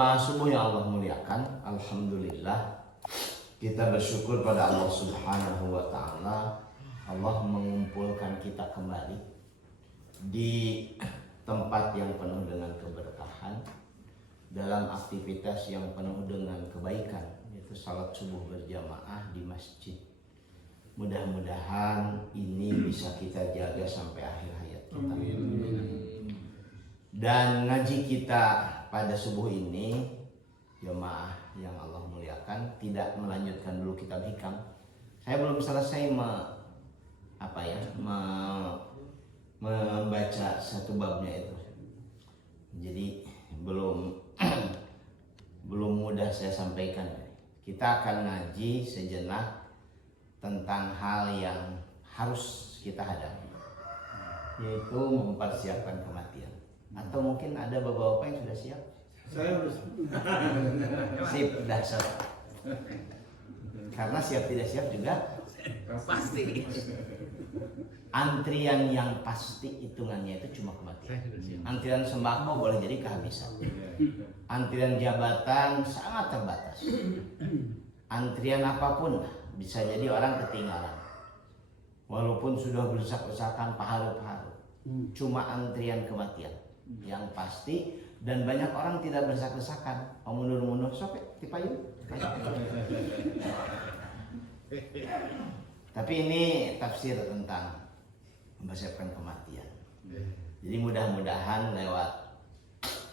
Jemaah subuh yang Allah muliakan, alhamdulillah kita bersyukur pada Allah Subhanahu wa taala. Allah mengumpulkan kita kembali di tempat yang penuh dengan keberkahan, dalam aktivitas yang penuh dengan kebaikan, yaitu salat subuh berjamaah di masjid. Mudah-mudahan ini bisa kita jaga sampai akhir hayat kita. Dan ngaji kita pada subuh ini, jemaah yang Allah muliakan, tidak melanjutkan dulu kitab hikam. Saya belum selesai membaca satu babnya itu. Jadi belum mudah saya sampaikan. Kita akan ngaji sejenak tentang hal yang harus kita hadapi, yaitu mempersiapkan kematian. Atau mungkin ada bapak-bapak yang sudah siap? Saya harus Sip, dasar. Karena siap tidak siap juga pasti. Antrian yang pasti hitungannya itu cuma kematian. Antrian sembako boleh jadi kehabisan. Antrian jabatan sangat terbatas. Antrian apapun bisa jadi orang ketinggalan. Walaupun sudah berdesak-desakan paharu-paharu. Cuma antrian kematian yang pasti, dan banyak orang tidak berdesak-desakan. Mundur-mundur sopek tipayun. Tapi ini tafsir tentang mempersiapkan kematian. Jadi mudah-mudahan lewat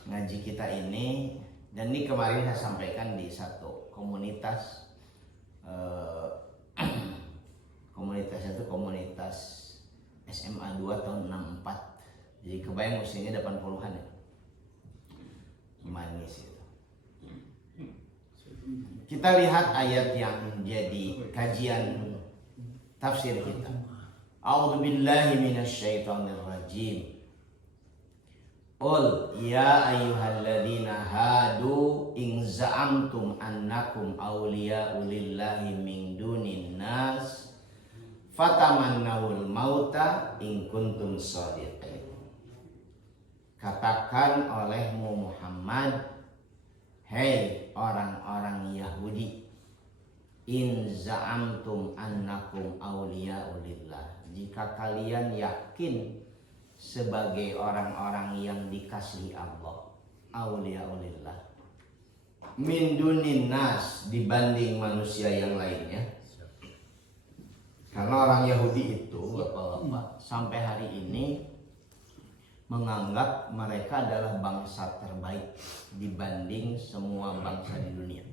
ngaji kita ini, dan ini kemarin saya sampaikan di satu komunitas, komunitasnya itu komunitas SMA 2 tahun 64. Jadi kebayang usianya 80-an ya. Manis itu. Kita lihat ayat yang jadi kajian tafsir kita. A'udzu billahi minasyaitonir rajim. Qul ya ayyuhalladzina hadu in za'amtum annakum awliya'u lillahi min dunin nas fatamannawul mauta in kuntum shadiqin. Katakan olehmu Muhammad, hei orang-orang Yahudi, in za'amtum annakum awliya'u lillah, jika kalian yakin sebagai orang-orang yang dikasihi Allah, awliya'u lillah, min dunin nas, dibanding manusia yang lainnya. Karena orang Yahudi itu bapak-bapak sampai hari ini menganggap mereka adalah bangsa terbaik dibanding semua bangsa di dunia.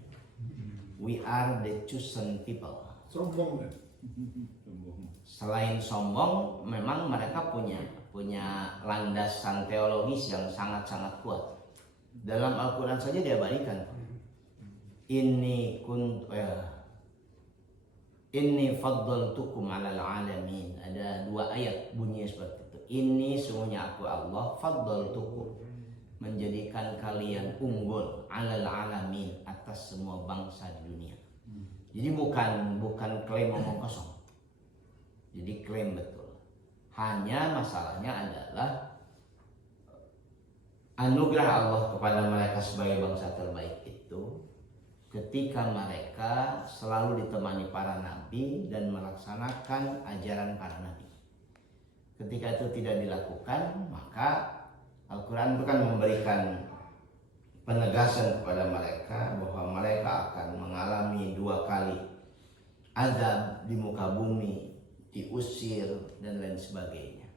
We are the chosen people. sombong kan? Selain sombong, memang mereka punya landasan teologis yang sangat-sangat kuat. Dalam Al-Quran saja diabadikan. Inni faddaltukum 'alal 'alamin. Ada 2 ayat bunyinya seperti itu. Ini sungguhnya aku Allah faddaltukum, menjadikan kalian unggul 'alal 'alamin, atas semua bangsa di dunia. Jadi bukan klaim omong kosong. Jadi klaim betul. Hanya masalahnya adalah anugerah Allah kepada mereka sebagai bangsa terbaik itu ketika mereka selalu ditemani para nabi dan melaksanakan ajaran para nabi. Ketika itu tidak dilakukan, maka Al-Quran itu kan memberikan penegasan kepada mereka bahwa mereka akan mengalami 2 kali azab di muka bumi, diusir dan lain sebagainya.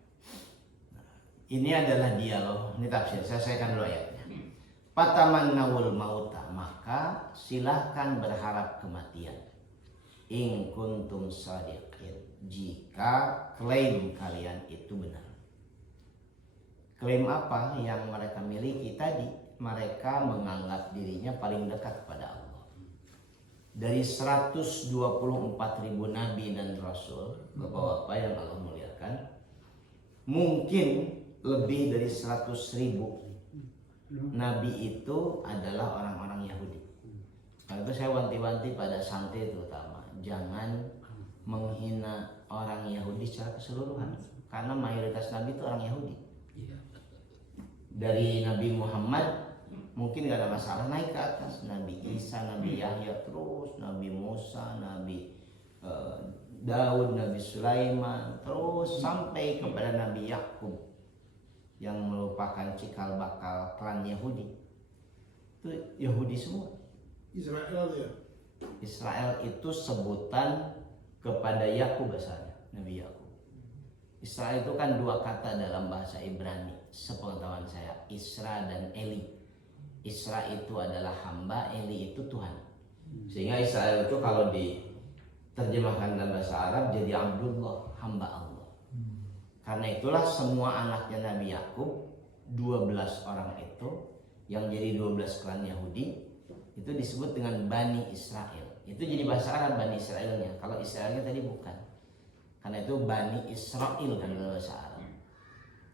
Ini adalah dialog, ini tafsir, saya akan dulu ayatnya. Fatamannawul mauta, maka silahkan berharap kematian. In kuntum shadiqin, jika klaim kalian itu benar. Klaim apa yang mereka miliki tadi? Mereka menganggap dirinya paling dekat kepada Allah. Dari 124.000 nabi dan rasul, bapak-bapak yang Allah muliakan, mungkin lebih dari 100.000 nabi itu adalah orang-orang Yahudi. Karena itu saya wanti-wanti pada santri terutama, jangan menghina orang Yahudi secara keseluruhan, karena mayoritas nabi itu orang Yahudi. Dari Nabi Muhammad mungkin gak ada masalah naik ke atas. Nabi Isa, Nabi Yahya, terus Nabi Musa, Nabi Daud, Nabi Sulaiman, terus sampai kepada Nabi Yakub yang merupakan cikal bakal klan Yahudi. Itu Yahudi semua. Israel ya. Israel itu sebutan kepada Yakub asalnya, Nabi Yakub. Israel itu kan dua kata dalam bahasa Ibrani, sepengetahuan saya, Isra dan Eli. Isra itu adalah hamba, Eli itu Tuhan. Sehingga Israel itu kalau diterjemahkan dalam bahasa Arab jadi Abdullah, hamba Allah. Karena itulah semua anaknya Nabi Yakub, 12 orang itu yang jadi 12 klan Yahudi, itu disebut dengan Bani Israel. Itu jadi bahasa Arab Bani Israelnya. Kalau Israelnya tadi bukan. Karena itu Bani Israel kan dalam bahasa Arab.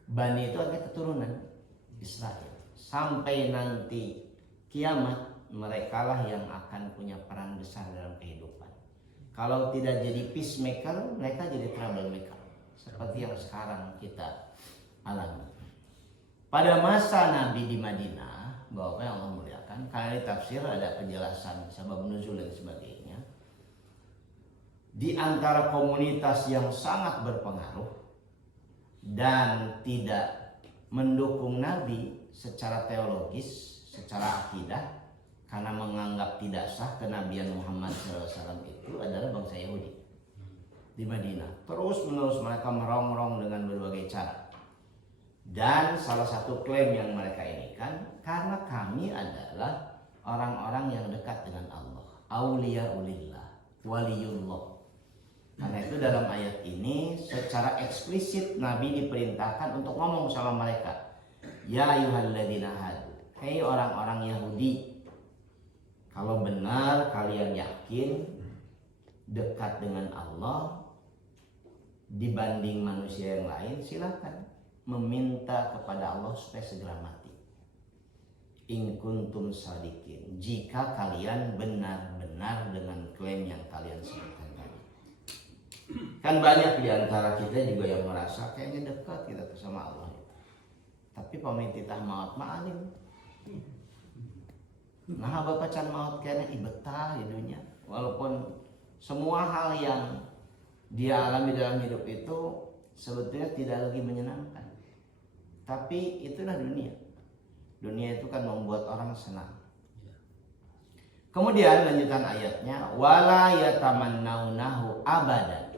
Bani itu artinya keturunan Israel. Sampai nanti kiamat, merekalah yang akan punya peran besar dalam kehidupan. Kalau tidak jadi peacemaker, mereka jadi troublemaker. Seperti yang sekarang kita alami. Pada masa Nabi di Madinah, Bapak yang Allah muliakan, karena di tafsir ada penjelasan sebab nuzul dan sebagainya. Di antara komunitas yang sangat berpengaruh dan tidak mendukung Nabi secara teologis, secara akidah, karena menganggap tidak sah kenabian Muhammad SAW itu adalah bangsa Yahudi di Madinah. Terus menerus mereka merongrong dengan berbagai cara. Dan salah satu klaim yang mereka ini kan, karena kami adalah orang-orang yang dekat dengan Allah, auliyaulillah, waliyullah. Karena itu dalam ayat ini secara eksplisit Nabi diperintahkan untuk ngomong sama mereka, ya ayyuhalladzina hadu, hei orang-orang Yahudi, kalau benar kalian yakin dekat dengan Allah dibanding manusia yang lain, silakan meminta kepada Allah supaya segera mati. In kuntum sadiqin, jika kalian benar-benar dengan klaim yang kalian sebutkan tadi. Kan banyak di antara kita juga yang merasa kayaknya dekat kita sama Allah, tapi pamititah maut ma'alim. Nah bapak can maut kayaknya ibetah di dunia. Walaupun semua hal yang dia alami dalam hidup itu sebetulnya tidak lagi menyenangkan, tapi itulah dunia. Dunia itu kan membuat orang senang. Kemudian lanjutan ayatnya, wala yatamannaunahu abadan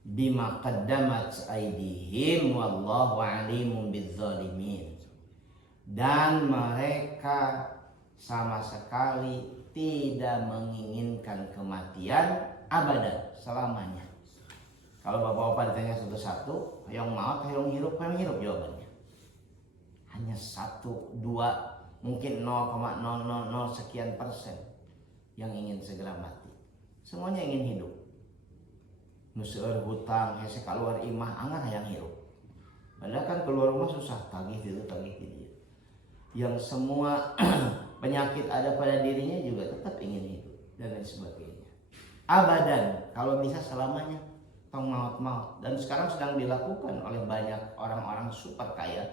bima qaddamat aydihim wallahu alimun bizzalimin. Dan mereka sama sekali tidak menginginkan kematian abadan, selamanya. Kalau bapak-bapak ditanya satu-satu, yang maut, yang hirup jawabannya hanya 1, 2, mungkin 0,000 sekian persen yang ingin segera mati. Semuanya ingin hidup. Nuseur hutang, hese keluar imah, anggar hayang hirup. Padahal kan keluar rumah susah, tagih itu. Yang semua penyakit ada pada dirinya juga tetap ingin hidup dan lain sebagainya. Abadan, kalau bisa selamanya, tong maut. Dan sekarang sedang dilakukan oleh banyak orang-orang super kaya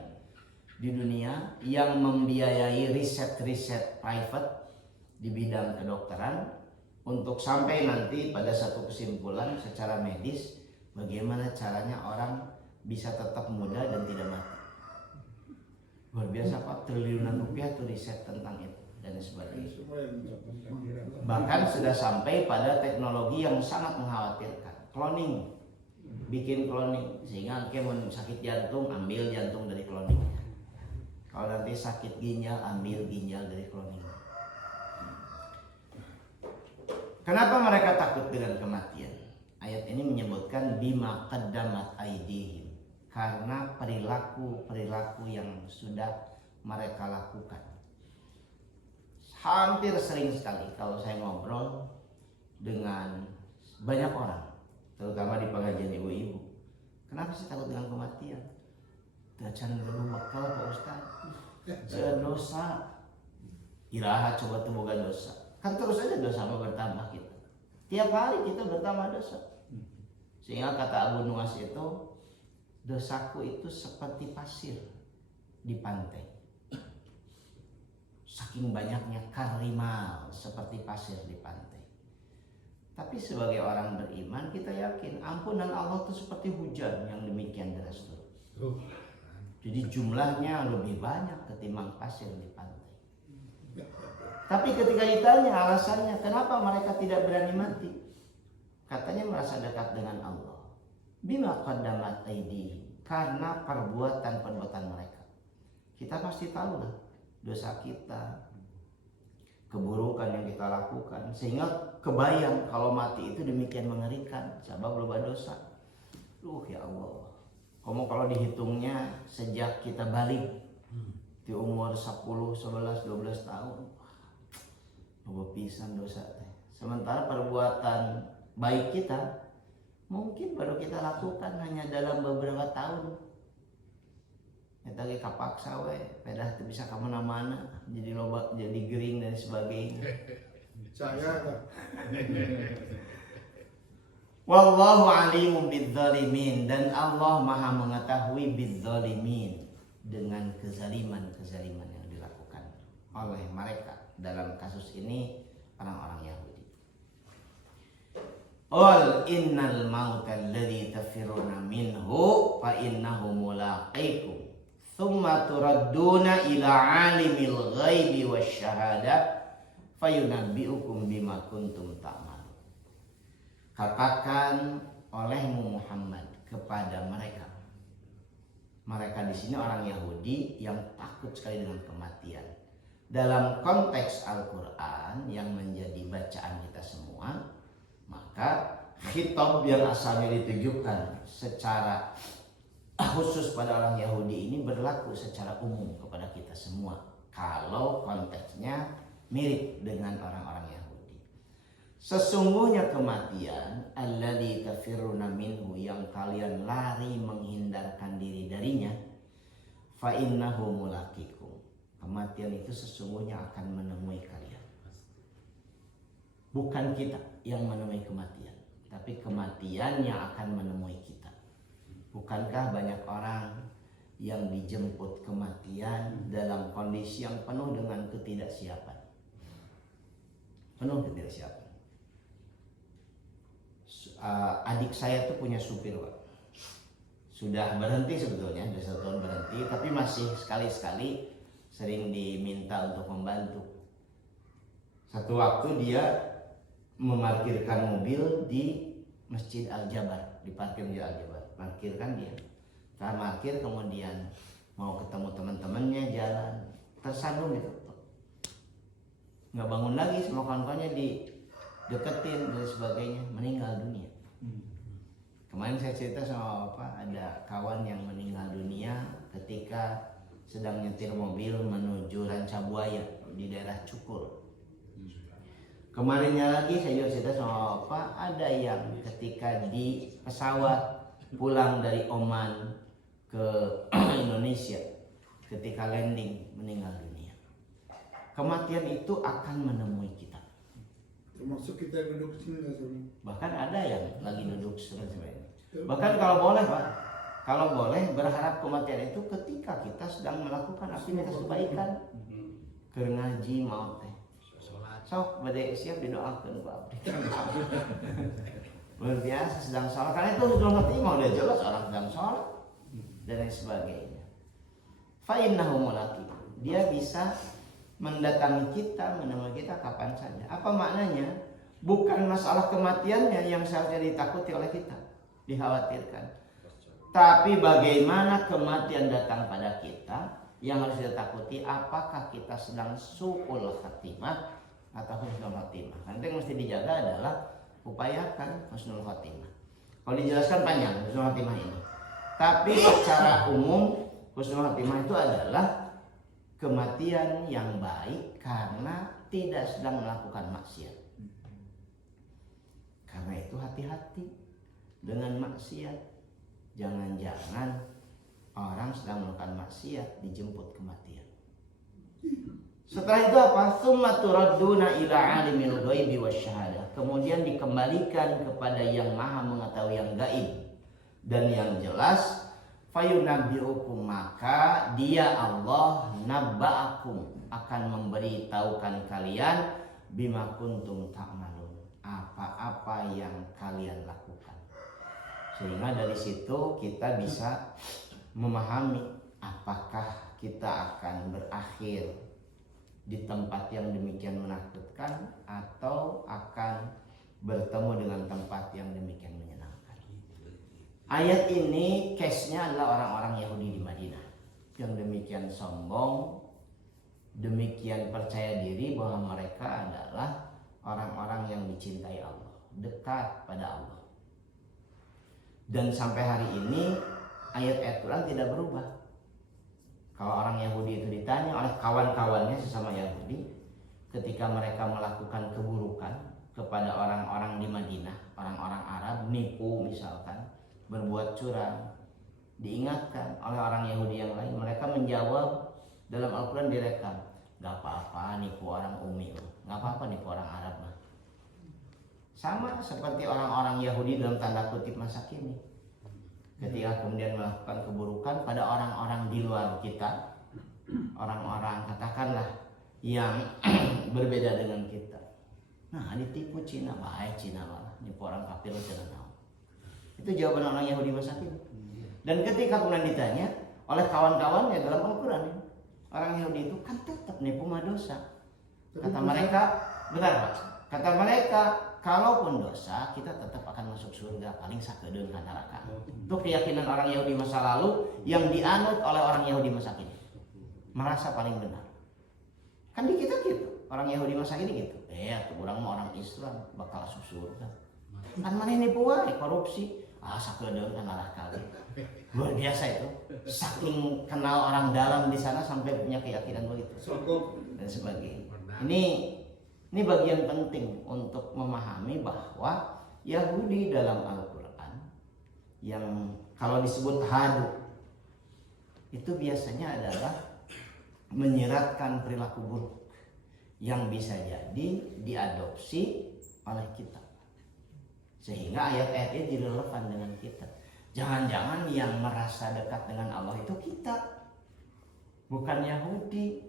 di dunia yang membiayai riset private di bidang kedokteran untuk sampai nanti pada satu kesimpulan secara medis bagaimana caranya orang bisa tetap muda dan tidak mati. Luar biasa Pak, triliunan rupiah tuh riset tentang itu dan sebagainya. Bahkan sudah sampai pada teknologi yang sangat mengkhawatirkan, cloning, bikin cloning sehingga mau sakit jantung ambil jantung dari cloningnya. Kalau nanti sakit ginjal, ambil ginjal dari cloning. Kenapa mereka takut dengan kematian? Ayat ini menyebutkan bima qaddamat aydihim, karena perilaku yang sudah mereka lakukan. Hampir sering sekali kalau saya ngobrol dengan banyak orang, terutama di pengajian ibu-ibu, kenapa sih takut dengan kematian? Dacan dulu bakal Pak Ustaz, dosa, iraha coba boga dosa, kan terus aja dosa bertambah kita. Tiap hari kita bertambah dosa. Sehingga kata Abu Nuwas itu, dosaku itu seperti pasir di pantai. saking banyaknya karimal seperti pasir di pantai. Tapi sebagai orang beriman kita yakin ampunan Allah itu seperti hujan yang demikian deras turun. Jadi jumlahnya lebih banyak ketimbang pasir di pantai. Tapi ketika ditanya alasannya kenapa mereka tidak berani mati, katanya merasa dekat dengan Allah. Bima qaddamat aydihim, karena perbuatan mereka. Kita pasti tahu lah dosa kita, keburukan yang kita lakukan, sehingga kebayang kalau mati itu demikian mengerikan, sebab berbuat dosa. Ya Allah, kalau dihitungnya sejak kita balik di umur 10, 11, 12 tahun, pisan dosa. Sementara perbuatan baik kita mungkin baru kita lakukan hanya dalam beberapa tahun. Kita lagi kapaksa we, pedah tuh bisa kemana-mana, jadi loba, jadi gering dan sebagainya. Saya kan. Wallahu alimun bidzalimin, dan Allah maha mengetahui bidzalimin, dengan kezaliman yang dilakukan oleh mereka. Dalam kasus ini orang-orang Yahudi. Qul innal mauta alladzi tafiruna minhu fa innahu mulaqikum thumma turadduna ila alimil ghaibi wasyahadah fayunabbiukum bima kuntum ta'malun. Katakan olehmu Muhammad kepada mereka. Mereka di sini orang Yahudi yang takut sekali dengan kematian. Dalam konteks Al-Quran yang menjadi bacaan kita semua, maka khitab yang asalnya ditujukan secara khusus pada orang Yahudi ini berlaku secara umum kepada kita semua kalau konteksnya mirip dengan orang-orang Yahudi. Sesungguhnya kematian alladzi tafiruna minhu, yang kalian lari menghindarkan diri darinya, fa innahu mulaqikum, kematian itu sesungguhnya akan menemui kalian. Bukan kita yang menemui kematian, tapi kematian yang akan menemui kita. Bukankah banyak orang yang dijemput kematian dalam kondisi yang penuh dengan ketidaksiapan? Penuh ketidaksiapan. Adik saya tuh punya supir, Pak. Sudah berhenti sebetulnya, sudah 1 tahun berhenti, tapi masih sekali-sekali sering diminta untuk membantu. Satu waktu dia memarkirkan mobil di Masjid Al-Jabar, di parkir Masjid Al-Jabar. Parkirkan dia, kita parkir, kemudian mau ketemu teman-temannya jalan, tersandung gitu, nggak bangun lagi, semua kawan-kawannya dideketin dan sebagainya, meninggal dunia. Kemarin saya cerita sama Bapak, ada kawan yang meninggal dunia ketika sedang nyetir mobil menuju Rancabuaya di daerah Cukur. Kemarinnya lagi saya juga cerita sama Bapak, ada yang ketika di pesawat pulang dari Oman ke Indonesia, ketika landing meninggal dunia. Kematian itu akan menemui kita. Termasuk kita yang duduk sini nggak sama. Bahkan ada yang lagi duduk sebenarnya. Bahkan kalau boleh Pak, kalau boleh berharap kematian itu ketika kita sedang melakukan aktivitas kebaikan, ke ngaji mau teh. Sok badai siap didoakan Pak. Luar biasa sedang sholat, karena itu sudah ngerti mau udah jelas orang sedang sholat dan lain sebagainya. Fa innahu mulaqikum, dia bisa mendatangi kita, menemui kita kapan saja. Apa maknanya? Bukan masalah kematiannya yang seharusnya ditakuti oleh kita, dikhawatirkan. Tapi bagaimana kematian datang pada kita yang harus kita takuti, apakah kita sedang su'ul khatimah atau husnul khatimah. Nanti yang mesti dijaga adalah upayakan husnul khatimah. Kalau dijelaskan panjang husnul khatimah ini. Tapi secara umum husnul khatimah itu adalah kematian yang baik karena tidak sedang melakukan maksiat. Karena itu hati-hati dengan maksiat. Jangan-jangan orang sedang melakukan maksiat dijemput kematian. Setelah itu apa? Tsumma turadduna ila alimil ghaibi wasyahadah. Kemudian dikembalikan kepada yang maha mengetahui yang gaib dan yang jelas. Fayunabbiukum, maka dia Allah nabba'akum akan memberitahukan kalian bima kuntum ta'malun, apa-apa yang kalian lakukan. Sehingga dari situ kita bisa memahami apakah kita akan berakhir di tempat yang demikian menakutkan atau akan bertemu dengan tempat yang demikian menyenangkan. Ayat ini case-nya adalah orang-orang Yahudi di Madinah yang demikian sombong, demikian percaya diri bahwa mereka adalah orang-orang yang dicintai Allah, dekat pada Allah. Dan sampai hari ini ayat-ayat Quran tidak berubah. Kalau orang Yahudi itu ditanya oleh kawan-kawannya sesama Yahudi ketika mereka melakukan keburukan kepada orang-orang di Madinah, orang-orang Arab, nipu misalkan, berbuat curang, diingatkan oleh orang Yahudi yang lain, mereka menjawab dalam Al-Quran direkam, gak apa-apa nipu orang Umi, gak apa-apa nipu orang Arab mah. Sama seperti orang-orang Yahudi dalam tanda kutip masa kini, ketika kemudian melakukan keburukan pada orang-orang di luar kita, orang-orang katakanlah yang berbeda dengan kita. Nah, ditipu Cina, baik Cina malah nipu orang kafir jangan tahu. Itu jawaban orang Yahudi masa kini. Dan ketika kemudian ditanya oleh kawan-kawannya dalam Al-Quran, orang Yahudi itu kan tetap nipu mah dosa. Kata mereka, benar Pak, kata mereka, kalaupun dosa kita tetap akan masuk surga, paling sakedeung ka neraka. Itu keyakinan orang Yahudi masa lalu yang dianut oleh orang Yahudi masa kini. Merasa paling benar. Kan di kita gitu, orang Yahudi masa kini gitu. Tuh orang mah orang Islam bakal masuk surga. Kan mana nipu wae, korupsi, sakedeung ka neraka. Luar biasa itu, saking kenal orang dalam di sana sampai punya keyakinan begitu dan sebagainya. Ini bagian penting untuk memahami bahwa Yahudi dalam Al-Quran yang kalau disebut hadu itu biasanya adalah menyiratkan perilaku buruk yang bisa jadi diadopsi oleh kita, sehingga ayat-ayat ini jadi relevan dengan kita. Jangan-jangan yang merasa dekat dengan Allah itu kita, bukan Yahudi.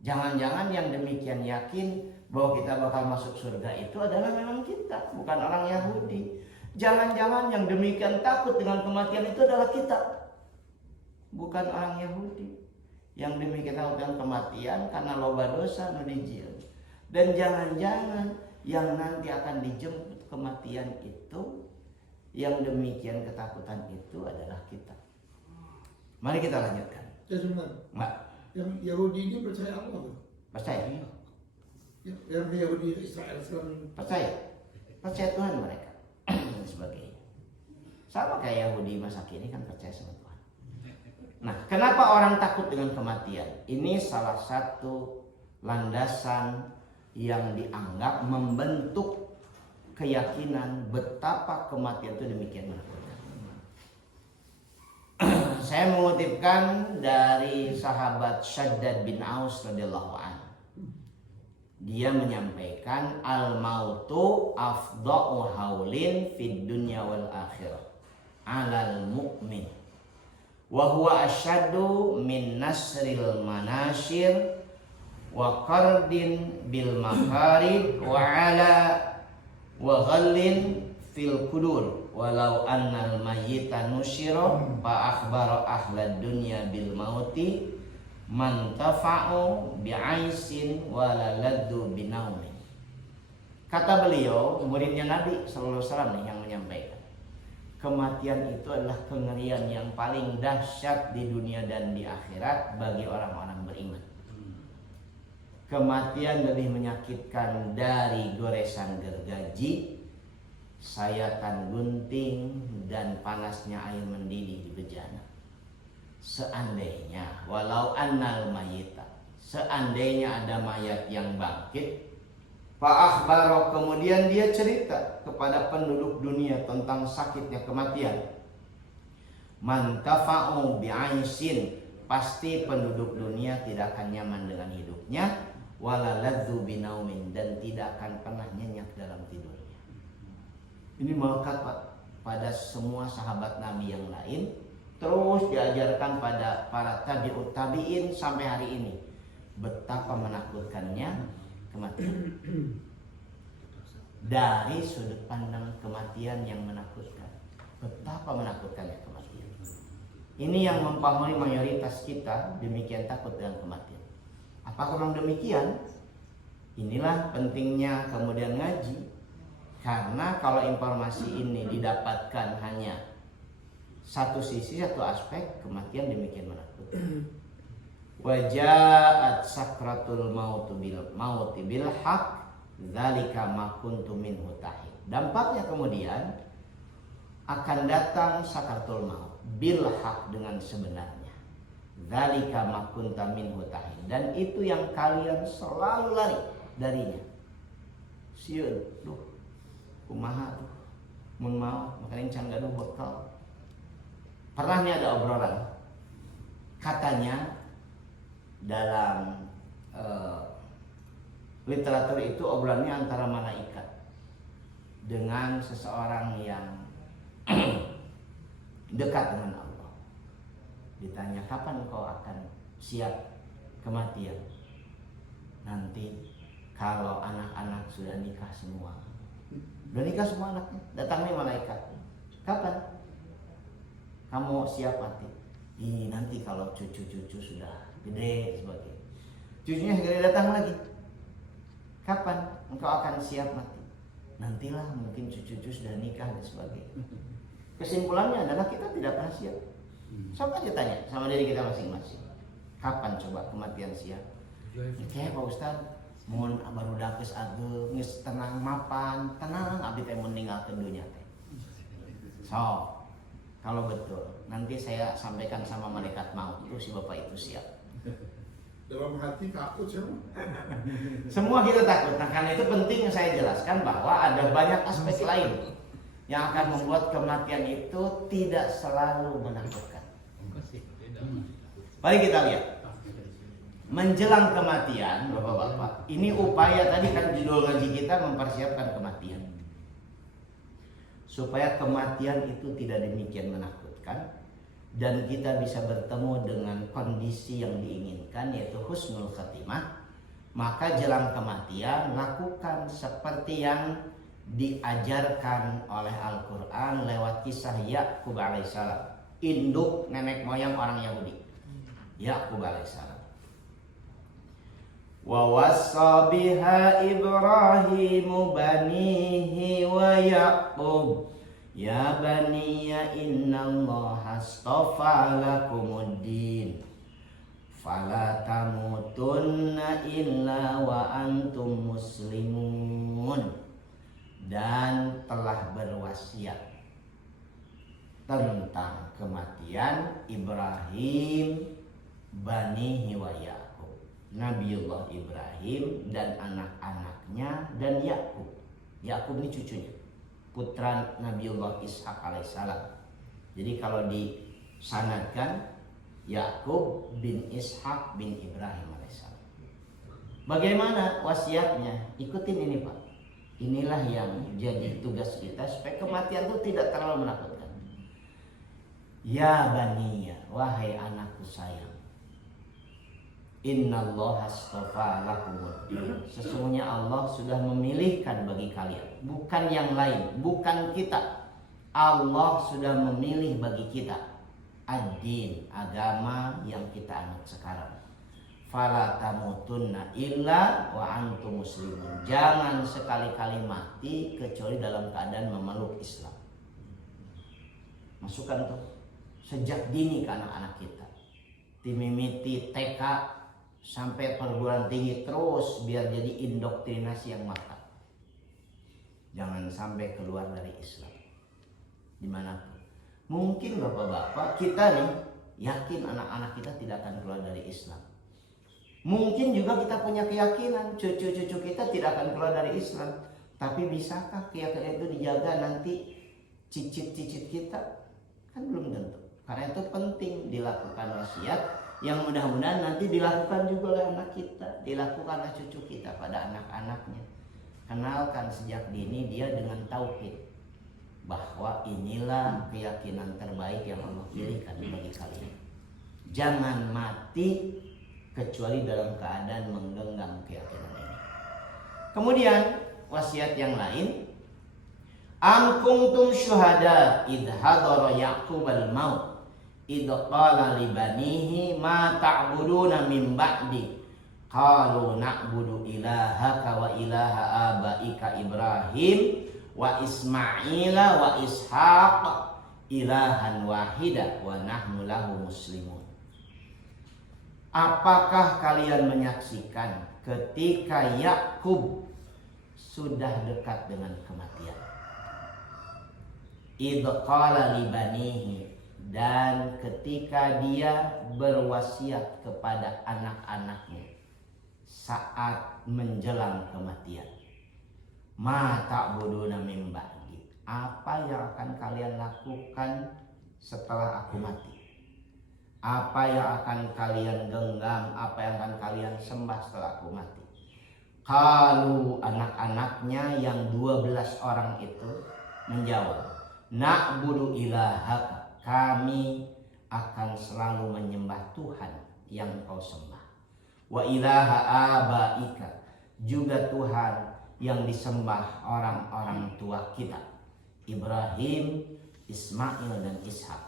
Jangan-jangan yang demikian yakin bahwa kita bakal masuk surga itu adalah memang kita, bukan orang Yahudi. Jangan-jangan yang demikian takut dengan kematian itu adalah kita, bukan orang Yahudi. Yang demikian takut dengan kematian karena loba dosa nu dijieun. Dan jangan-jangan yang nanti akan dijemput kematian itu, yang demikian ketakutan itu adalah kita. Mari kita lanjutkan. Ya sebentar. Mbak. Yang Yahudi ini percaya Allah kan? Percaya. Ya, yang Yahudi Israel sekarang percaya Tuhan mereka dan sebagainya. Sama kayak Yahudi masa kini kan percaya sama Tuhan. Nah, kenapa orang takut dengan kematian? Ini salah satu landasan yang dianggap membentuk keyakinan betapa kematian itu demikian menakutkan. Saya mengutipkan dari sahabat Syaddad bin Aus radhiyallahu anhu. Dia menyampaikan al-mautu afdha'u haulin fid dunya wal akhirah 'alal mu'min wa huwa asyaddu min nasril manashir wa qardin bil makarid wa 'ala wa ghallin fil kudur walau annal mayyita nusyira fa akhbara ahlad dunya bil mauti mantafa'u bi'aisin walaladdu binaumin. Kata beliau, muridnya Nabi sallallahu alaihi wasallam yang menyampaikan, kematian itu adalah kengerian yang paling dahsyat di dunia dan di akhirat bagi orang-orang beriman. Kematian lebih menyakitkan dari goresan gergaji, sayatan gunting, dan panasnya air mendidih di bejana. Seandainya walau annal mayita, seandainya ada mayat yang bangkit, fa akhbaro, kemudian dia cerita kepada penduduk dunia tentang sakitnya kematian, mantafa'u bi'aisin, pasti penduduk dunia tidak akan nyaman dengan hidupnya, walaladzu binaumin, dan tidak akan pernah nyenyak dalam tidurnya. Ini melekat pada semua sahabat Nabi yang lain, terus diajarkan pada para tabi'ut tabi'in sampai hari ini, Betapa menakutkannya kematian. Dari sudut pandang kematian yang menakutkan, betapa menakutkannya kematian. Ini yang mempengaruhi mayoritas kita demikian takut dengan kematian. Apakah memang demikian? Inilah pentingnya kemudian ngaji. Karena kalau informasi ini didapatkan hanya satu sisi, satu aspek, kematian demikian menakutkan. Wajaat sakratul mauti bil haq dzalika ma kuntu minhu tahid. Dampaknya kemudian akan datang sakratul maut bil haq dengan sebenarnya. Dzalika ma kunta minhu tahid, dan itu yang kalian selalu lari darinya. Sieun duh kumaha tuh mun maut makanya can gaduh bekal. Pernah nih ada obrolan, katanya dalam literatur itu obrolannya antara malaikat dengan seseorang yang dekat dengan Allah. Ditanya, kapan kau akan siap kematian? Nanti kalau anak-anak sudah nikah semua. Udah nikah semua anaknya, datang nih malaikat. Kapan kamu siap mati? Ini nanti kalau cucu-cucu sudah gede sebagainya. Cucunya segera datang lagi. Kapan engkau akan siap mati? Nantilah mungkin cucu-cucu sudah nikah dan sebagainya. Kesimpulannya adalah kita tidak pernah siap. Coba aja tanya sama diri kita masing-masing. Kapan coba kematian siap? Kayak Pak Ustaz, mun baru dakes ageng, geus tenang mapan, tenang abdi teh mun ninggalkeun dunya teh. So, kalau betul, nanti saya sampaikan sama malaikat maut itu si bapak itu siap. Dalam hati takut sih. Semua kita takut. Nah, karena itu penting saya jelaskan bahwa ada banyak aspek lain yang akan membuat kematian itu tidak selalu menakutkan. Mari kita lihat. Menjelang kematian, Bapak-bapak, ini upaya tadi kan judul ngaji kita mempersiapkan kematian. Supaya kematian itu tidak demikian menakutkan dan kita bisa bertemu dengan kondisi yang diinginkan, yaitu husnul khatimah. Maka jelang kematian lakukan seperti yang diajarkan oleh Al-Quran lewat kisah Yakub alaihissalam, induk nenek moyang orang Yahudi, Yakub alaihissalam. Wa wassa biha Ibrahimu banihi wa Yaqub ya baniya innallaha astafa lakumuddin fala tamutunna illa wa antum muslimun, dan telah berwasiat tentang kematian Ibrahim banihi wa Yaqub, Nabiullah Ibrahim dan anak-anaknya, dan Yakub. Yakub ini cucunya, putra Nabiullah Ishak alaihissalam. Jadi kalau disanadkan Yakub bin Ishak bin Ibrahim alaihissalam. Bagaimana wasiatnya? Ikutin ini Pak. Inilah yang jadi tugas kita supaya kematian itu tidak terlalu menakutkan. Ya baniya, wahai anakku sayang, innallaha astafa lakumuddin, sesungguhnya Allah sudah memilihkan bagi kalian, bukan yang lain, bukan kita. Allah sudah memilih bagi kita ad-din, agama yang kita anut sekarang. Fala tamutunna illa wa antum muslimun, jangan sekali-kali mati kecuali dalam keadaan memeluk Islam. Masukkan tuh sejak dini ke anak-anak kita, dimimiti TK sampai perguruan tinggi, terus biar jadi indoktrinasi yang matang. Jangan sampai keluar dari Islam dimanapun. Mungkin bapak-bapak kita nih yakin anak-anak kita tidak akan keluar dari Islam. Mungkin juga kita punya keyakinan cucu-cucu kita tidak akan keluar dari Islam. Tapi bisakah keyakinan itu dijaga nanti cicit-cicit kita? Kan belum tentu. Karena itu penting dilakukan wasiat yang mudah-mudahan nanti dilakukan juga oleh anak kita, dilakukan oleh cucu kita pada anak-anaknya. Kenalkan sejak dini dia dengan tauhid, bahwa inilah keyakinan terbaik yang Allah pilihkan bagi kalian. Jangan mati kecuali dalam keadaan menggenggam keyakinan ini. Kemudian wasiat yang lain, am kuntum syuhada idh hadara yaqub al maut idh qala li banihi ma ta'buduna min ba'di qalu na'budu ilahaka wa ilaha abaika Ibrahim wa Ismaila wa Ishaq ilahan wahida wa nahnu lahu muslimun. Apakah kalian menyaksikan ketika Yakub sudah dekat dengan kematian? Idh qala li banihi, dan ketika dia berwasiat kepada anak-anaknya saat menjelang kematian. Ma ta'buduna min ba'di, apa yang akan kalian lakukan setelah aku mati? Apa yang akan kalian genggam, apa yang akan kalian sembah setelah aku mati? Kalau anak-anaknya yang 12 orang itu menjawab, na'budu ilahaka, kami akan selalu menyembah Tuhan yang kau sembah. Wa ilaha abaika, juga Tuhan yang disembah orang-orang tua kita, Ibrahim, Ismail dan Ishak.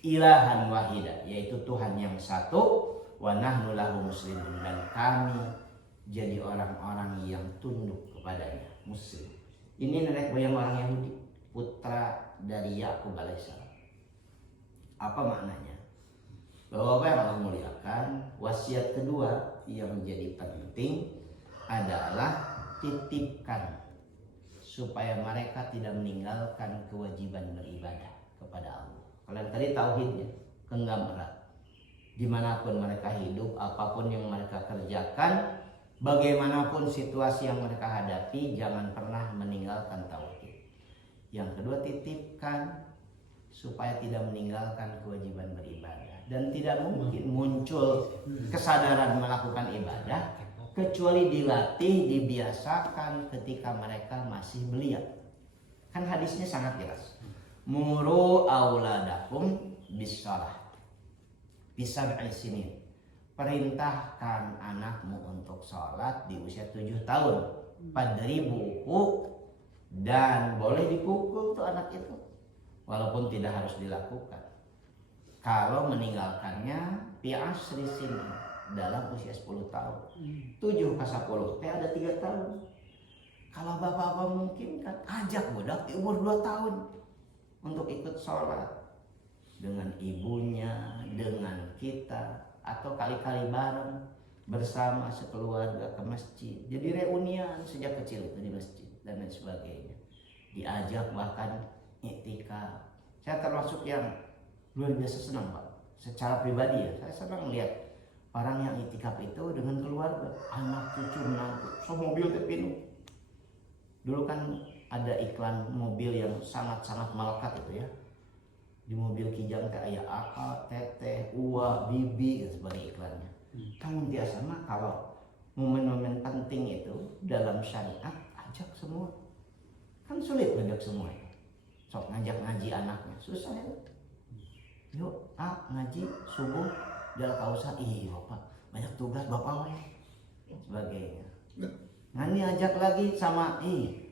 Ilahan wahida, yaitu Tuhan yang satu, wa nahnu lahu muslimun, dan kami jadi orang-orang yang tunduk kepadanya, muslim. Ini nenek moyang orang Yahudi, putra dari Yakub alaihissalam. Apa maknanya? Bapak-bapak yang Allah muliakan, wasiat kedua yang menjadi penting adalah titipkan supaya mereka tidak meninggalkan kewajiban beribadah kepada Allah. Kalian tadi tauhidnya genggam erat. Dimanapun mereka hidup, apapun yang mereka kerjakan, bagaimanapun situasi yang mereka hadapi, jangan pernah meninggalkan tauhid. Yang kedua, titipkan supaya tidak meninggalkan kewajiban beribadah. Dan tidak mungkin muncul kesadaran melakukan ibadah kecuali dilatih, dibiasakan ketika mereka masih belia. Kan hadisnya sangat jelas. Muru auladakum bis-shalah bisab'i sinin. Perintahkan anakmu untuk sholat di usia 7 tahun. Padribuhu, dan boleh dipukul tuh anak itu, walaupun tidak harus dilakukan. Kalau meninggalkannya bi'asri sinin, dalam usia 10 tahun. 7 ke 10 ada 3 tahun. Kalau bapak-bapak mungkin kan ajak budak di umur 2 tahun untuk ikut sholat dengan ibunya, dengan kita, atau kali-kali bareng bersama sekeluarga ke masjid. Jadi reunian sejak kecil itu di masjid dan lain sebagainya. Diajak bahkan iktikaf. Saya termasuk yang luar biasa senang, Pak. Secara pribadi ya, saya senang melihat orang yang iktikaf itu dengan keluarga, anak cucu menantu, mobil penuh. Dulu kan ada iklan mobil yang sangat-sangat melekat itu ya. Di mobil Kijang teh aya AA, Teteh, Uwa, Bibi dan sebagainya iklannya. Namun biasa mah kalau momen-momen penting itu dalam syariat ajak semua. Kan sulit ngajak semua ya. Sok ngajak ngaji anaknya, susah ya. Yuk, ngaji subuh dalam kausa, iya Pak, banyak tugas Bapak sebagainya. Nanti ajak lagi sama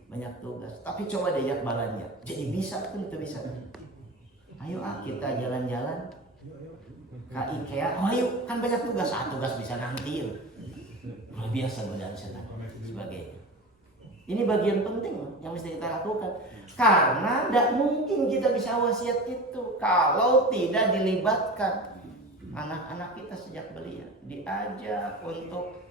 banyak tugas, tapi coba diajak balanya. Jadi bisa kan, itu bisa. Ayo kita jalan-jalan ke IKEA. Oh, ayo kan banyak tugas, tugas bisa nanti. Luar biasa godaan setan sebagainya. Ini bagian penting yang mesti kita lakukan. Karena tidak mungkin kita bisa wasiat itu kalau tidak dilibatkan anak-anak kita sejak belia, diajak untuk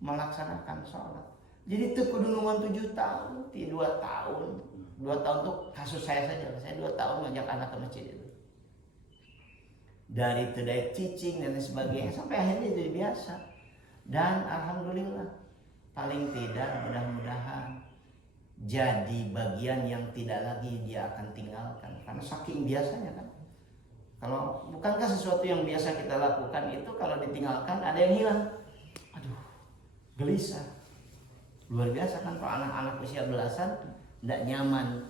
melaksanakan sholat. Jadi itu kedunungan 7 tahun, 2 tahun. 2 tahun tuh kasus saya saja. Saya 2 tahun ngajak anak ke masjid itu. Dari tudai cicing dan sebagainya sampai akhirnya jadi biasa. Dan alhamdulillah, paling tidak mudah-mudahan jadi bagian yang tidak lagi dia akan tinggalkan. Karena saking biasanya kan. Kalau bukankah sesuatu yang biasa kita lakukan itu kalau ditinggalkan ada yang hilang. Aduh, gelisah. Luar biasa kan kalau anak-anak usia belasan tidak nyaman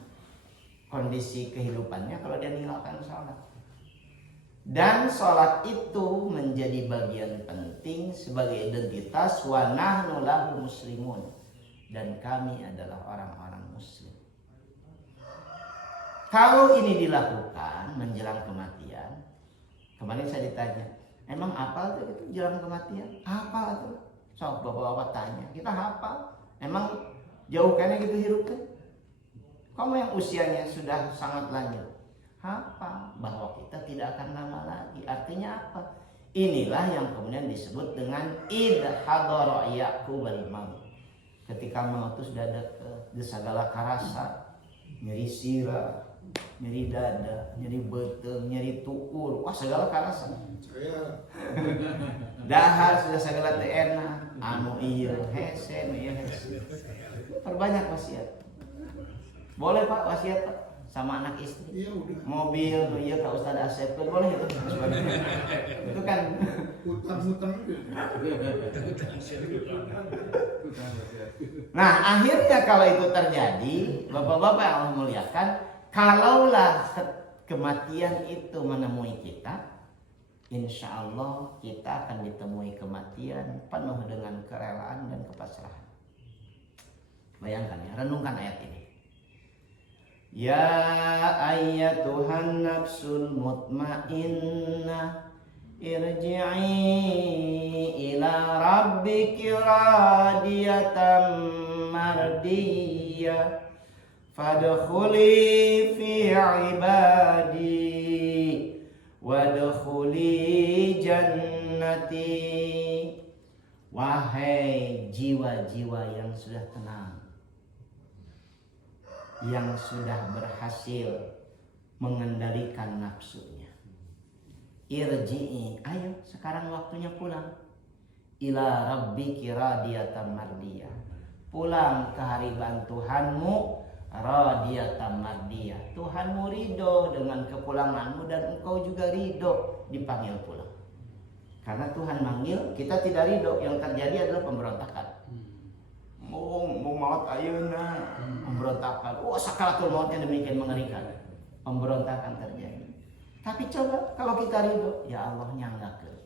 kondisi kehidupannya kalau dia meninggalkan sholat. Dan sholat itu menjadi bagian penting sebagai identitas wa nahnu lahu muslimun, dan kami adalah orang-orang muslim. Kalau ini dilakukan menjelang kematian, kemarin saya ditanya, emang hafal tuh itu jelang kematian? Hafal tuh. So, bapak-bapak tanya, kita hafal. Emang jauhkannya gitu hirupnya? Kamu yang usianya sudah sangat lanjut, hafal bahwa kita tidak akan lama lagi. Artinya apa? Inilah yang kemudian disebut dengan idh hadara yaqubal maut. Ketika maut itu sudah dekat, segala karasa, nyeri sirah, nyeri dada, nyeri beteng, nyeri tukur, wah segala karasa. Saya Dahar sudah segala teu enak, anu ieu hese, nu ieu hese. Perbanyak wasiat. Boleh Pak wasiat Pak sama anak istri. iya udah. Mobil nu ieu ka Ustaz Asep boleh itu. Itu kan Hutang-hutang itu. nah, akhirnya kalau itu terjadi, Bapak-bapak yang Allah muliakan, kalaulah kematian itu menemui kita, insya Allah kita akan ditemui kematian penuh dengan kerelaan dan kepasrahan. Bayangkan ya, renungkan ayat ini. Ya ayyatuhan nafsul mutmainnah irji'i ila rabbiki radiyatan mardiyah fadkhuli fi ibadi wadkhuli jannati. Wahai jiwa-jiwa yang sudah tenang, yang sudah berhasil mengendalikan nafsunya, irji'i, ayo sekarang waktunya pulang. Ila rabbiki radiyatan mardiyah, pulang ke hariban Tuhanmu radiyatan mardiyah. Tuhanmu ridho dengan kepulanganmu dan engkau juga ridho dipanggil pulang. Karena Tuhan manggil, kita tidak ridho, yang terjadi adalah pemberontakan. Mau maut ayeuna, pemberontakan. Oh, sakaratul mautnya demikian mengerikan. Pemberontakan terjadi. Tapi coba kalau kita ridho, ya Allah nyanggakeun.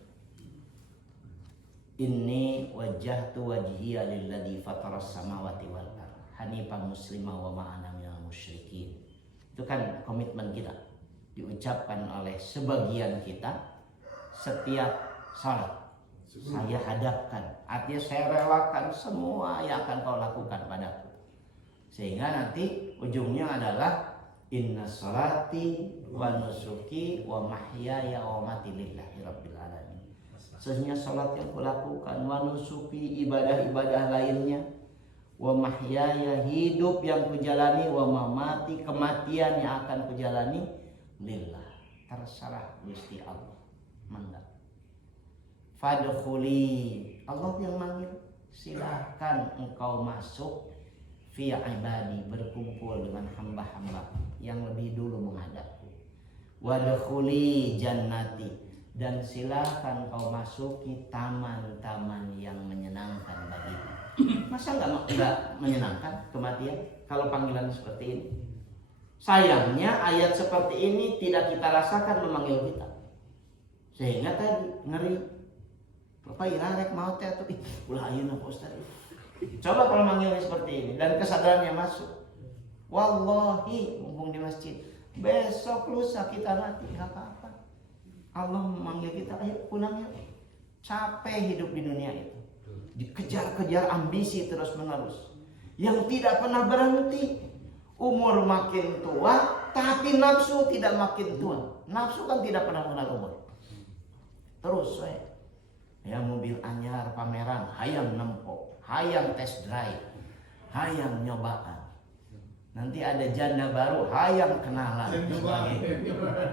Inni wajjahtu wajhiya lilladzi fataras samawati wal ardh hanifan muslimah wa ma ana minal musyrikin. Itu kan komitmen kita, diucapkan oleh sebagian kita setiap salat. Saya hadapkan, artinya saya relakan semua yang akan kau lakukan padaku. Sehingga nanti ujungnya adalah inna sholati wa nusuki wa mahyaya wa mati lillahi rabbil alamin. Sesungguhnya salat yang kulakukan, wa nusuki ibadah-ibadah lainnya, wa mahyaya hidup yang kujalani, wa mamati kematian yang akan kujalani, lillah terserah Gusti Allah. Mangga. Fadkhuli, Allah yang manggil, silahkan engkau masuk fi ibadi, berkumpul dengan hamba-hamba yang lebih dulu menghadapku. Wadkhuli jannati, dan silahkan kau masuki taman-taman yang menyenangkan bagimu. Masa enggak menyenangkan kematian kalau panggilan seperti ini? Sayangnya ayat seperti ini tidak kita rasakan memanggil kita. Sehingga tadi ngeri. Bapak irarek mau teh atuh ulah ayeuna Pak Ustaz. Coba kalau manggilnya seperti ini dan kesadarannya masuk. Wallahi mumpung di masjid, besok lusa kita mati enggak apa-apa. Allah memanggil kita, ayo pulang ya. Capek hidup di dunia itu. Dikejar-kejar ambisi terus-menerus yang tidak pernah berhenti. Umur makin tua, tapi nafsu tidak makin tua. Nafsu kan tidak pernah mengenal umur. Terus ya mobil anyar pameran, hayang nempok, hayang test drive, hayang nyobaan. Nanti ada janda baru, hayang kenalan.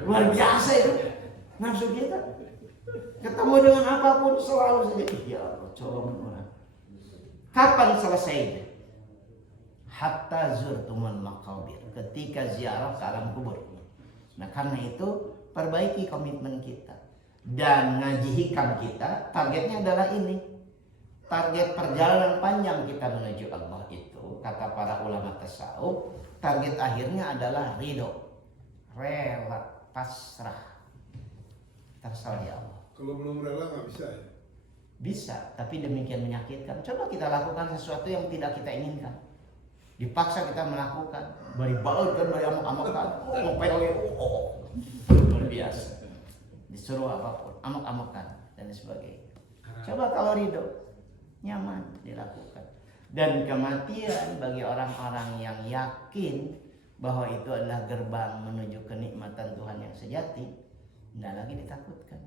Luar biasa itu nafsu kita. Ketemu dengan apapun selalu saja, ya Allah coba mengurangi. Kapan selesainya? Hatta zurtumul maqabir, ketika ziarah ke alam kubur. Nah karena itu perbaiki komitmen kita. Dan ngaji hikam kita, targetnya adalah ini. Target perjalanan panjang kita menuju Allah itu, kata para ulama tasawuf, target akhirnya adalah ridho, rela, pasrah. terserah ya Allah. Kalau belum rela nggak bisa ya. Bisa, tapi demikian menyakitkan. Coba kita lakukan sesuatu yang tidak kita inginkan. Dipaksa kita melakukan, bari baut kan, bari amok-amokan, luar biasa. Disuruh apapun, amok-amokan dan sebagainya. Coba kalau ridho, nyaman dilakukan. Dan kematian bagi orang-orang yang yakin bahwa itu adalah gerbang menuju kenikmatan Tuhan yang sejati, tidak lagi ditakutkan.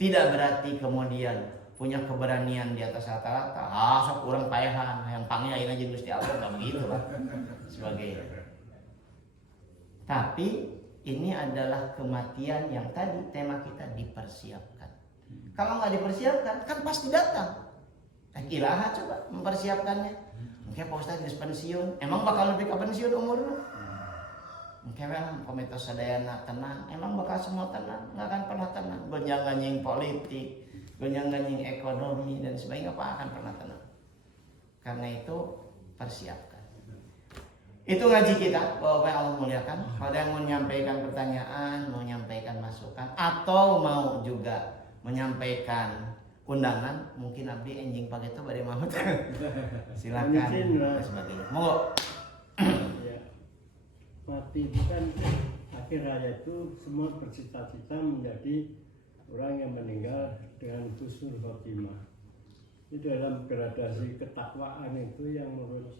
Tidak berarti kemudian punya keberanian di atas rata-rata. Sok kurang payahan, yang pangnya aja Gusti Allah, nggak begitu lah. Sebagainya. Tapi ini adalah kematian yang tadi tema kita dipersiapkan. Kalau nggak dipersiapkan, kan pasti datang. Ilaha coba mempersiapkannya. Mungkin Pak Ustadz geus pensiun, emang bakal lebih ke pensiun umurnya? Mungkin komitos sadayana tenang, emang bakal semua tenang? Nggak akan pernah tenang. Gonjang-ganjing politik, gonjang-ganjing ekonomi dan sebagainya, apa akan pernah tenang? Karena itu persiapkan. Itu ngaji kita, Bapak yang Allah muliakan. Kalau ada yang mau menyampaikan pertanyaan, mau menyampaikan masukan, atau mau juga menyampaikan undangan, mungkin abdi enjing pakai itu bari mahut. Silakan. Sebagainya. Monggo. Ya. Mati itu kan akhir hayat itu semua bercita-cita menjadi orang yang meninggal dengan husnul khotimah. Di dalam gradasi ketakwaan itu yang menurut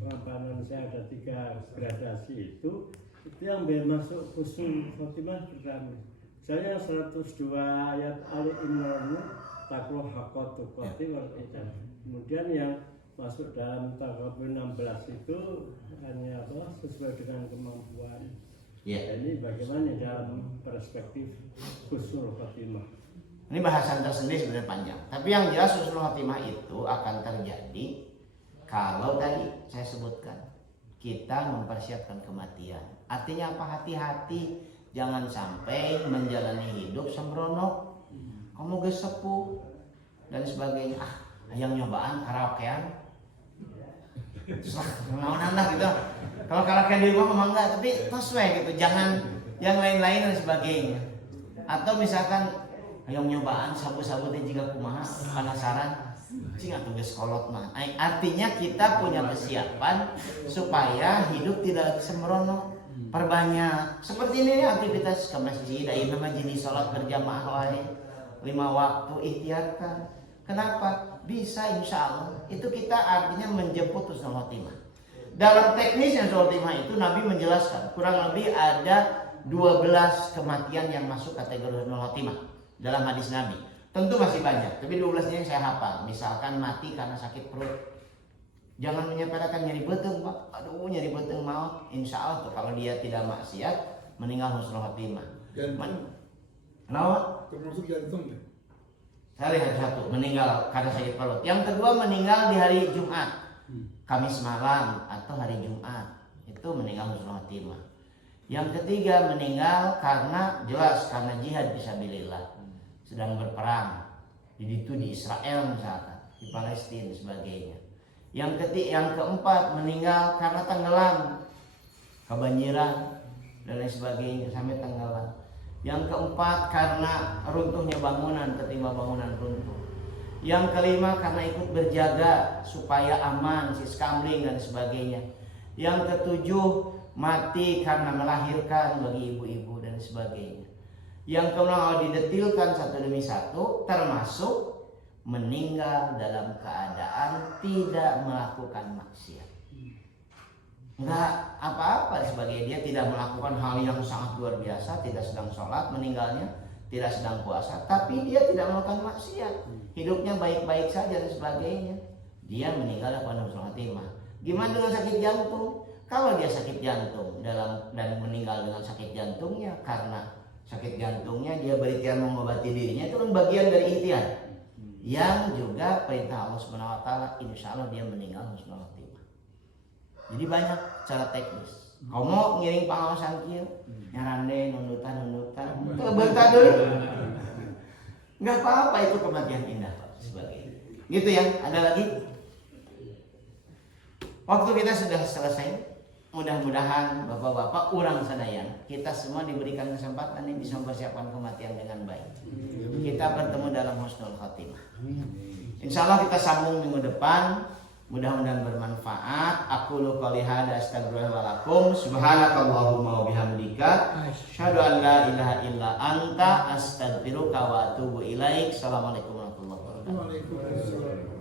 pengamatan saya ada 3 gradasi itu yang masuk husnul khotimah pertama. Saya 102 ayat Ali Imran takwa haqqa tuqati wal iman. Kemudian yang masuk dalam Taghabun 16 itu hanya apa sesuai dengan kemampuan. Ya. Ini bagaimana dalam perspektif husnul khotimah. Ini bahasan tersendiri sebenarnya panjang. Tapi yang jelas husnul khotimah itu akan terjadi kalau tadi saya sebutkan kita mempersiapkan kematian. Artinya apa? Hati-hati, jangan sampai menjalani hidup sembrono. Kamu geus sepuh dan sebagainya. Yang nyobaan karaokean. Naonan lah gitu. Kalau karaokean di rumah memang enggak, tapi tos we gitu. Jangan yang lain-lain dan sebagainya. Atau misalkan yang nyobaan sabu-sabu teh jiga kumaha penasaran. Cing atuh geus kolot mah. Artinya kita punya kesiapan supaya hidup tidak sembrono. Perbanyak. Seperti ini aktivitas ke masjid, ayeuna mah jenis salat berjamaah wae. 5 waktu ikhtiarkan. Kenapa? Bisa insya Allah. Itu kita artinya menjemput husnul khotimah. Dalam teknisnya husnul khotimah itu Nabi menjelaskan kurang lebih ada 12 kematian yang masuk kategori husnul khotimah dalam hadis Nabi. Tentu masih banyak, tapi 12-nya yang saya hafal. Misalkan mati karena sakit perut. Jangan menyepelekan nyeri beuteung, Pak. Aduh, nyeri beuteung maut. Insya Allah tuh kalau dia tidak maksiat meninggal husnul khotimah. Kenapa? Termasuk jantung ya. Saya lihat satu, meninggal karena sakit perut. Yang kedua meninggal di hari Jumat, Kamis malam atau hari Jumat, itu meninggal husnul khotimah. Yang ketiga meninggal karena jelas karena jihad fisabilillah, sedang berperang di Israel misalkan, di Palestina sebagainya. Yang keempat meninggal karena tenggelam, kebanjiran dan lain sebagainya sampai tenggelam. Yang keempat karena runtuhnya bangunan, ketimpa bangunan runtuh. Yang kelima karena ikut berjaga supaya aman, siskamling dan sebagainya. Yang ketujuh mati karena melahirkan bagi ibu-ibu dan sebagainya. Yang keenam kalau didetilkan satu demi satu termasuk meninggal dalam keadaan tidak melakukan maksiat. Enggak apa-apa sebagai dia tidak melakukan hal yang sangat luar biasa, tidak sedang sholat meninggalnya, tidak sedang puasa, tapi dia tidak melakukan maksiat, hidupnya baik-baik saja dan sebagainya, dia meninggal dalam husnul khotimah. Gimana dengan sakit jantung? Kalau dia sakit jantung dan meninggal dengan sakit jantungnya karena sakit jantungnya dia berikhtiar mengobati dirinya, itu kan bagian dari ikhtiar yang juga perintah Allah Subhanahu Wa Taala, insya Allah dia meninggal husnul khotimah. Jadi banyak cara teknis. Kamu ngiring pengawasan kieu, nyarande nundutan, bentar dulu. Enggak apa-apa itu kematian indah Pak sebagainya. Gitu ya. Ada lagi? Waktu kita sudah selesai. mudah-mudahan bapak-bapak urang sadayana kita semua diberikan kesempatan ini bisa mempersiapkan kematian dengan baik. Kita bertemu dalam husnul khotimah. Insya Allah kita sambung minggu depan. Mudah-mudahan bermanfaat. Aku qouli hada astagfirullah wa lakum. Subhanakallahumma wa bihamdika asyhadu an la ilaha illa anta astaghfiruka wa atubu ilaik. Assalamualaikum warahmatullahi wabarakatuh. Waalaikumsalam.